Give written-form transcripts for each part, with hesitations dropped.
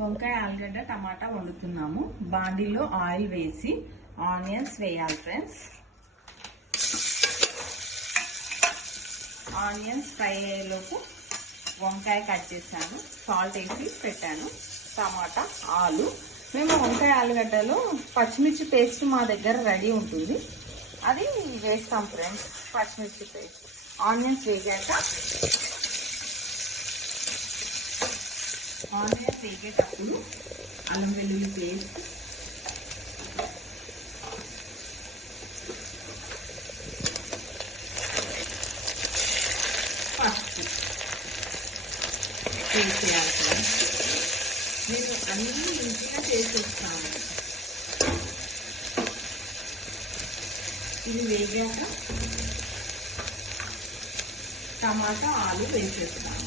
వంకాయ ఆలుగడ్డ టమాటా వండుతున్నాము. బాండీలో ఆయిల్ వేసి ఆనియన్స్ వేయాలి ఫ్రెండ్స్. ఆనియన్స్ ఫ్రై అయ్యేలోపు వంకాయ కట్ చేశాను, సాల్ట్ వేసి పెట్టాను. టమాటా, ఆలు. మేము వంకాయ ఆలుగడ్డలో పచ్చిమిర్చి పేస్ట్ మా దగ్గర రెడీ ఉంటుంది, అది వేస్తాం ఫ్రెండ్స్. పచ్చిమిర్చి పేస్ట్ ఆనియన్స్ వేగాక ఆనియన్స్ వేగేటప్పుడు అల్లం వెల్లుల్లి పేస్ట్, పసుపు వేసేయాలి ఫ్రెండ్స్. నేను అన్నీ ఇంట్లో చేసేస్తాను. ఇది వేగాక టమాటా, ఆలు వేసేస్తాను.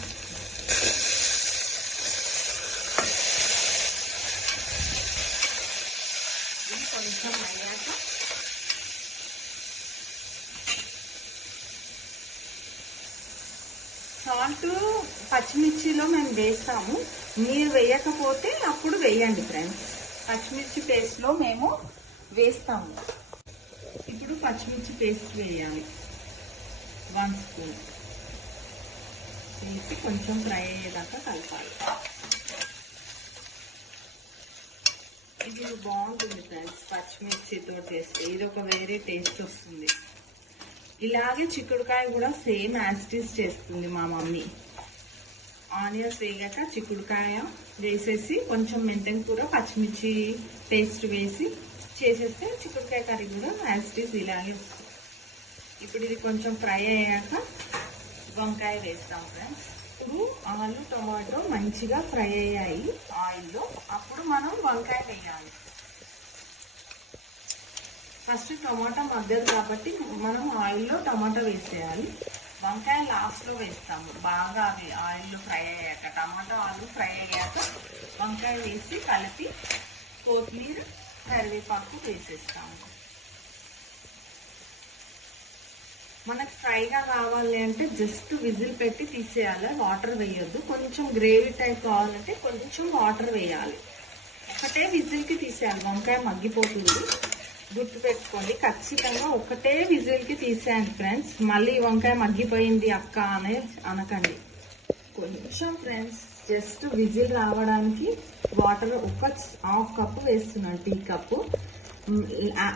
ఇది కొంచెం అయ్యాక సాల్ట్ పచ్చిమిర్చిలో మేము వేస్తాము, మీరు వేయకపోతే అప్పుడు వేయండి ఫ్రెండ్స్. పచ్చిమిర్చి పేస్ట్లో మేము వేస్తాము. ఇప్పుడు పచ్చిమిర్చి పేస్ట్ వేయాలి, 1 స్పూన్ వేసి కొంచెం ఫ్రై అయ్యేదాకా కలపాలి. ఇది బాగుంటుంది ఫ్రెండ్స్, పచ్చిమిర్చితో చేస్తే ఇది ఒక వేరే టేస్ట్ వస్తుంది. ఇలాగే చిక్కుడుకాయ కూడా సేమ్ యాస్టీస్ చేస్తుంది మా మమ్మీ. ఆనియన్స్ వేగాక చిక్కుడుకాయ వేసేసి కొంచెం మెంతెం కూర, పచ్చిమిర్చి పేస్ట్ వేసి చేసేస్తే చిక్కుడుకాయ కర్రీ కూడా యాస్టీస్ ఇలాగే వస్తుంది. ఇప్పుడు ఇది కొంచెం ఫ్రై అయ్యాక వంకాయ వేస్తాం ఫ్రెండ్స్. ఇప్పుడు ఆలు టమాటో మంచిగా ఫ్రై అయ్యాయి ఆయిల్లో, అప్పుడు మనం వంకాయ వేయాలి. ఫస్ట్ టమాటా మగ్గదు కాబట్టి మనం ఆయిల్లో టమాటా వేసేయాలి. వంకాయ లాస్ట్లో వేస్తాము, బాగా అవి ఆయిల్లో ఫ్రై అయ్యాక. టమాటా ఆలు ఫ్రై అయ్యాక వంకాయ వేసి కలిపి కొత్తిమీర, కరివేపాకు వేసేస్తాము. మనకు ఫ్రైగా కావాలి అంటే జస్ట్ విజిల్ పెట్టి తీసేయాలి, వాటర్ వేయొద్దు. కొంచెం గ్రేవీ టైప్ కావాలంటే కొంచెం వాటర్ వేయాలి. ఒకటే విజిల్కి తీసేయాలి, వంకాయ మగ్గిపోతుంది. గుర్తుపెట్టుకోండి, ఖచ్చితంగా ఒకటే విజిల్కి తీసేయండి ఫ్రెండ్స్. మళ్ళీ వంకాయ మగ్గిపోయింది అక్క అనే అనకండి. కొంచెం ఫ్రెండ్స్ జస్ట్ విజిల్ రావడానికి వాటర్ ఒక 1/2 కప్పు వేస్తున్నాను, టీ కప్పు.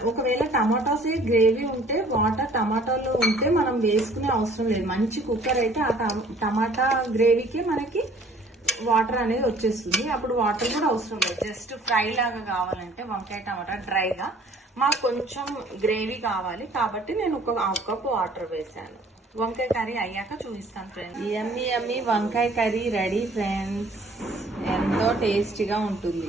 ఒకవేళ టమాటాసే గ్రేవీ ఉంటే వాటర్ టమాటాలో ఉంటే మనం వేసుకునే అవసరం లేదు. మంచి కుక్కర్ అయితే ఆ టమాటా గ్రేవీకి మనకి వాటర్ అనేది వచ్చేస్తుంది, అప్పుడు వాటర్ కూడా అవసరం లేదు. జస్ట్ ఫ్రై లాగా కావాలంటే వంకాయ టమాటా డ్రైగా, మాకు కొంచెం గ్రేవీ కావాలి కాబట్టి నేను ఒక 1/2 కప్పు వాటర్ వేసాను. వంకాయ కర్రీ అయ్యాక చూపిస్తాను ఫ్రెండ్స్. యమ్మీ యమ్మీ వంకాయ కర్రీ రెడీ ఫ్రెండ్స్, ఎంతో టేస్టీగా ఉంటుంది.